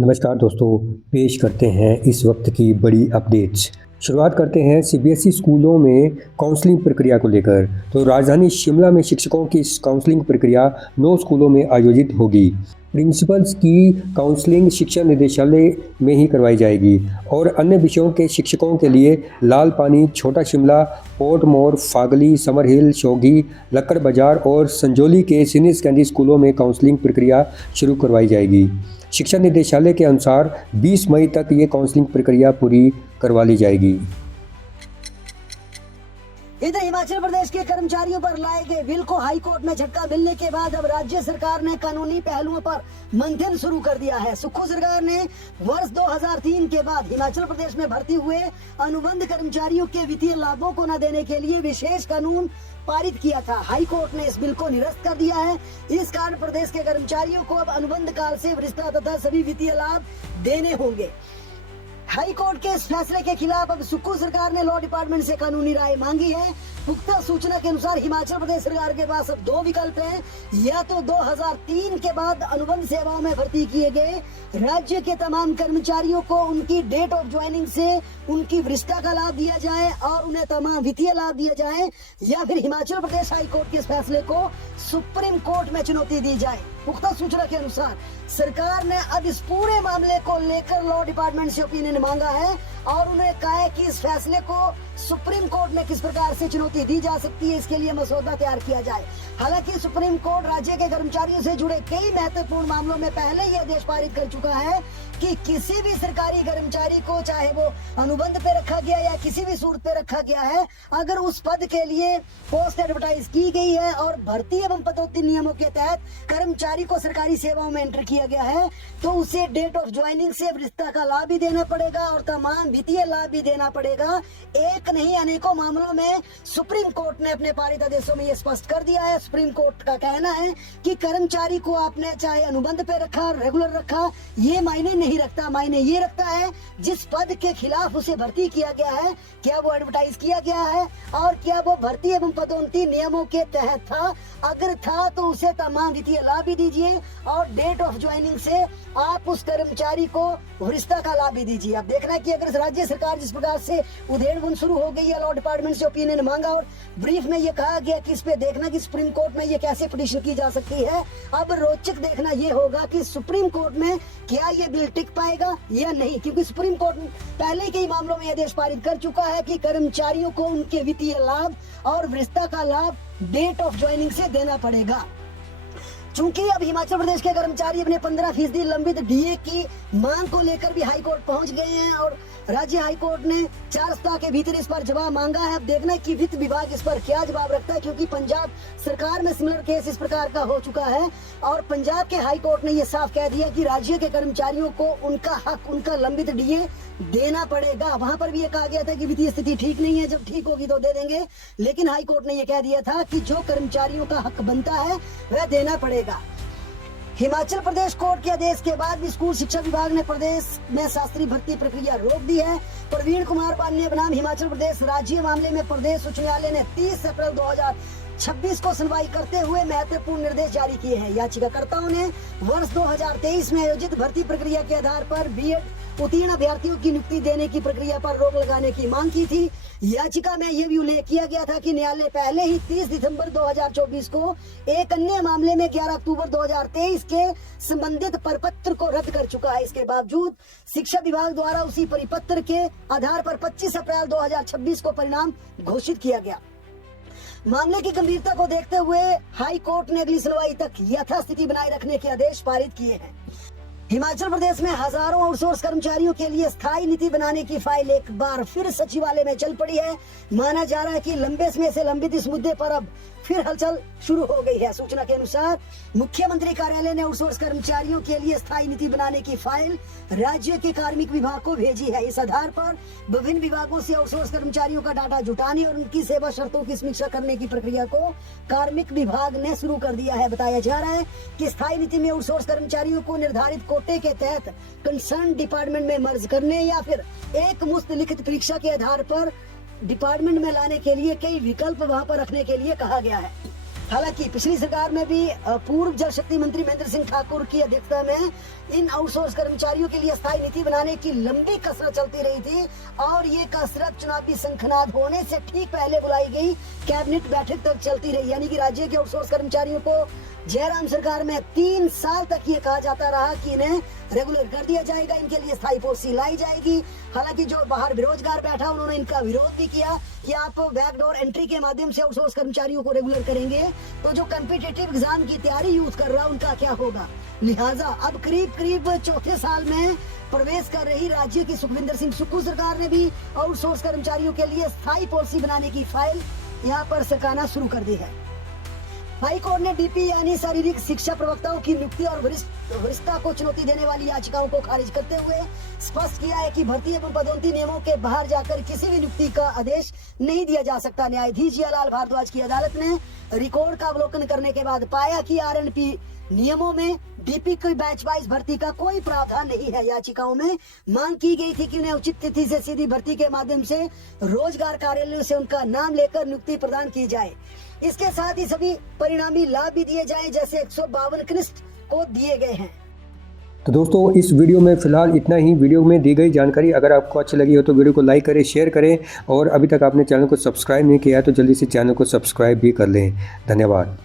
नमस्कार दोस्तों, पेश करते हैं इस वक्त की बड़ी अपडेट्स। शुरुआत करते हैं सीबीएसई स्कूलों में काउंसलिंग प्रक्रिया को लेकर। तो राजधानी शिमला में शिक्षकों की काउंसलिंग प्रक्रिया 9 स्कूलों में आयोजित होगी। प्रिंसिपल्स की काउंसलिंग शिक्षा निदेशालय में ही करवाई जाएगी और अन्य विषयों के शिक्षकों के लिए लाल पानी, छोटा शिमला, पोर्टमोर, फागली, समर हिल, शोघी, लक्कड़ बाजार और संजौली के सीनियर सेकेंडरी स्कूलों में काउंसलिंग प्रक्रिया शुरू करवाई जाएगी। शिक्षा निदेशालय के अनुसार 20 मई तक ये काउंसलिंग प्रक्रिया पूरी करवा ली जाएगी। इधर हिमाचल प्रदेश के कर्मचारियों पर लाए गए बिल को हाईकोर्ट में झटका मिलने के बाद अब राज्य सरकार ने कानूनी पहलुओं पर मंथन शुरू कर दिया है। सुक्खू सरकार ने वर्ष 2003 के बाद हिमाचल प्रदेश में भर्ती हुए अनुबंध कर्मचारियों के वित्तीय लाभों को न देने के लिए विशेष कानून पारित किया था। हाईकोर्ट ने इस बिल को निरस्त कर दिया है। इस कारण प्रदेश के कर्मचारियों को अब अनुबंध काल से वरिष्ठता तथा सभी वित्तीय लाभ देने होंगे। हाई कोर्ट के इस फैसले के खिलाफ अब सुक्खू सरकार ने लॉ डिपार्टमेंट से कानूनी राय मांगी है। पुख्ता सूचना के अनुसार हिमाचल प्रदेश सरकार के पास अब 2 विकल्प हैं। या तो 2003 के बाद अनुबंध सेवाओं में भर्ती किए गए राज्य के तमाम कर्मचारियों को उनकी डेट ऑफ ज्वाइनिंग से उनकी वरिष्ठता का लाभ दिया जाए और उन्हें तमाम वित्तीय लाभ दिया जाए, या फिर हिमाचल प्रदेश हाई कोर्ट के इस फैसले को सुप्रीम कोर्ट में चुनौती दी जाए। पुख्ता सूचना के अनुसार सरकार ने अब इस पूरे मामले को लेकर लॉ डिपार्टमेंट से ओपिनियन मांगा है और उन्हें कहा है कि इस फैसले को सुप्रीम कोर्ट में किस प्रकार से चुनौती दी जा सकती है, इसके लिए मसौदा तैयार किया जाए। हालांकि सुप्रीम कोर्ट राज्य के कर्मचारियों से जुड़े कई महत्वपूर्ण मामलों में पहले ही आदेश पारित कर चुका है कि किसी भी सरकारी कर्मचारी को, चाहे वो अनुबंध पे रखा गया या किसी भी सूरत पे रखा गया है, अगर उस पद के लिए पोस्ट एडवर्टाइज की गई है और भर्ती एवं पदोन्नति नियमों के तहत कर्मचारी को सरकारी सेवाओं में एंटर किया गया है, तो उसे डेट ऑफ ज्वाइनिंग से वरिष्ठता का लाभ भी देना पड़ेगा और तमाम वित्तीय लाभ भी देना पड़ेगा। एक नहीं अनेकों मामलों में सुप्रीम कोर्ट ने अपने पारित आदेशों में ये स्पष्ट कर दिया है। सुप्रीम कोर्ट का कहना है कि कर्मचारी को आपने चाहे अनुबंध पे रखा, रेगुलर रखा, ये मायने नहीं रखता। मायने ये रखता है जिस पद के खिलाफ उसे भर्ती किया गया है, क्या वो एडवर्टाइज किया गया है और क्या वो भर्ती एवं पदोन्नति नियमों के तहत था। अगर था तो उसे तमाम वित्तीय लाभ भी दीजिए और डेट ऑफ ज्वाइनिंग से आप उस कर्मचारी को वरिष्ठता का लाभ भी दीजिए। अब देखना कि अगर राज्य सरकार जिस प्रकार से उधेड़-बुन शुरू हो गई है, लॉ डिपार्टमेंट से ओपिनियन मांगा और ब्रीफ में ये कहा गया कि इस पे देखना कि सुप्रीम कोर्ट में ये कैसे पिटीशन की जा सकती है। अब रोचक देखना ये होगा कि सुप्रीम कोर्ट में क्या ये बिल टिक पाएगा या नहीं, क्योंकि सुप्रीम कोर्ट पहले कई मामलों में आदेश पारित कर चुका है कि कर्मचारियों को उनके वित्तीय लाभ और वरिष्ठता का लाभ डेट ऑफ ज्वाइनिंग से देना पड़ेगा। चूंकि अब हिमाचल प्रदेश के कर्मचारी अपने 15% लंबित डीए की मांग को लेकर भी हाई कोर्ट पहुंच गए हैं और राज्य हाई कोर्ट ने 4 सप्ताह के भीतर इस पर जवाब मांगा है। अब देखना है कि वित्त विभाग इस पर क्या जवाब रखता है, क्योंकि पंजाब सरकार में सिमिलर केस इस प्रकार का हो चुका है और पंजाब के हाई कोर्ट ने यह साफ कह दिया कि राज्य के कर्मचारियों को उनका हक, उनका लंबित डीए देना पड़ेगा। वहां पर भी ये कहा गया था कि वित्तीय स्थिति ठीक नहीं है, जब ठीक होगी तो दे देंगे, लेकिन हाई कोर्ट ने यह कह दिया था कि जो कर्मचारियों का हक बनता है वह देना पड़ेगा। हिमाचल प्रदेश कोर्ट के आदेश के बाद भी स्कूल शिक्षा विभाग ने प्रदेश में शास्त्री भर्ती प्रक्रिया रोक दी है। प्रवीण कुमार पांडे बनाम हिमाचल प्रदेश राज्य मामले में प्रदेश उच्च न्यायालय ने 30 अप्रैल 2026 को सुनवाई करते हुए महत्वपूर्ण निर्देश जारी किए हैं। याचिकाकर्ताओं ने वर्ष 2023 में आयोजित भर्ती प्रक्रिया के आधार पर बीएड उत्तीर्ण अभ्यर्थियों की नियुक्ति देने की प्रक्रिया पर रोक लगाने की मांग की थी। याचिका में यह भी उल्लेख किया गया था कि न्यायालय पहले ही 30 दिसंबर 2024 को एक अन्य मामले में 11 अक्टूबर 2023 के संबंधित परिपत्र को रद्द कर चुका है। इसके बावजूद शिक्षा विभाग द्वारा उसी परिपत्र के आधार पर 25 अप्रैल 2026 को परिणाम घोषित किया गया। मामले की गंभीरता को देखते हुए हाई कोर्ट ने अगली सुनवाई तक यथास्थिति बनाए रखने के आदेश पारित किए हैं। हिमाचल प्रदेश में हजारों आउटसोर्स कर्मचारियों के लिए स्थायी नीति बनाने की फाइल एक बार फिर सचिवालय में चल पड़ी है। माना जा रहा है कि लंबे समय से लंबित इस मुद्दे पर अब फिर हलचल शुरू हो गई है। सूचना के अनुसार मुख्यमंत्री कार्यालय ने आउटसोर्स कर्मचारियों के लिए स्थायी नीति बनाने की फाइल राज्य के कार्मिक विभाग को भेजी है। इस आधार पर विभिन्न विभागों से आउटसोर्स कर्मचारियों का डाटा जुटाने और उनकी सेवा शर्तों की समीक्षा करने की प्रक्रिया को कार्मिक विभाग ने शुरू कर दिया है। बताया जा रहा है कि स्थायी नीति में आउटसोर्स कर्मचारियों को निर्धारित कोटे के तहत कंसर्न डिपार्टमेंट में मर्ज करने या फिर एक मुफ्त लिखित परीक्षा के आधार पर डिपार्टमेंट में लाने के लिए कई विकल्प वहां पर रखने के लिए कहा गया है। हालांकि पिछली सरकार में भी पूर्व जल शक्ति मंत्री महेंद्र सिंह ठाकुर की अध्यक्षता में इन आउटसोर्स कर्मचारियों के लिए स्थायी नीति बनाने की लंबी कसरत चलती रही थी और ये कसरत चुनावी शंखनाद होने से ठीक पहले बुलाई गई कैबिनेट बैठक तक चलती रही। यानी कि राज्य के आउटसोर्स कर्मचारियों को जयराम सरकार में 3 साल तक ये कहा जाता रहा कि इन्हें रेगुलर कर दिया जाएगा, इनके लिए स्थायी पॉलिसी लाई जाएगी। हालांकि जो बाहर बेरोजगार बैठा उन्होंने इनका विरोध भी किया कि आप बैकडोर एंट्री के माध्यम से आउटसोर्स कर्मचारियों को रेगुलर करेंगे तो जो कॉम्पिटिटिव एग्जाम की तैयारी यूथ कर रहा उनका क्या होगा। लिहाजा अब करीब चौथे साल में प्रवेश कर रही राज्य की सुखविंदर सिंह सुक्खू सरकार ने भी आउटसोर्स कर्मचारियों के लिए स्थायी पॉलिसी बनाने की फाइल यहाँ पर सरकाना शुरू कर दी है। हाई कोर्ट ने डीपी यानी शारीरिक शिक्षा प्रवक्ताओं की नियुक्ति और वरिष्ठता को चुनौती देने वाली याचिकाओं को खारिज करते हुए स्पष्ट किया है कि भर्ती एवं पदोन्नति नियमों के बाहर जाकर किसी भी नियुक्ति का आदेश नहीं दिया जा सकता। न्यायाधीश जियालाल भारद्वाज की अदालत ने रिकॉर्ड का अवलोकन करने के बाद पाया कि आरएनपी नियमों में डीपी की बैच वाइज भर्ती का कोई प्रावधान नहीं है। याचिकाओं में मांग की गई थी कि उन्हें उचित तिथि से सीधी भर्ती के माध्यम से रोजगार कार्यालयों से उनका नाम लेकर नियुक्ति प्रदान की जाए। इसके साथ ही सभी परिणामी लाभ भी दिए जाएं जैसे 152 कनिष्ठ को दिए गए हैं। तो दोस्तों इस वीडियो में फ़िलहाल इतना ही। वीडियो में दी गई जानकारी अगर आपको अच्छी लगी हो तो वीडियो को लाइक करें, शेयर करें और अभी तक आपने चैनल को सब्सक्राइब नहीं किया है तो जल्दी से चैनल को सब्सक्राइब भी कर लें। धन्यवाद।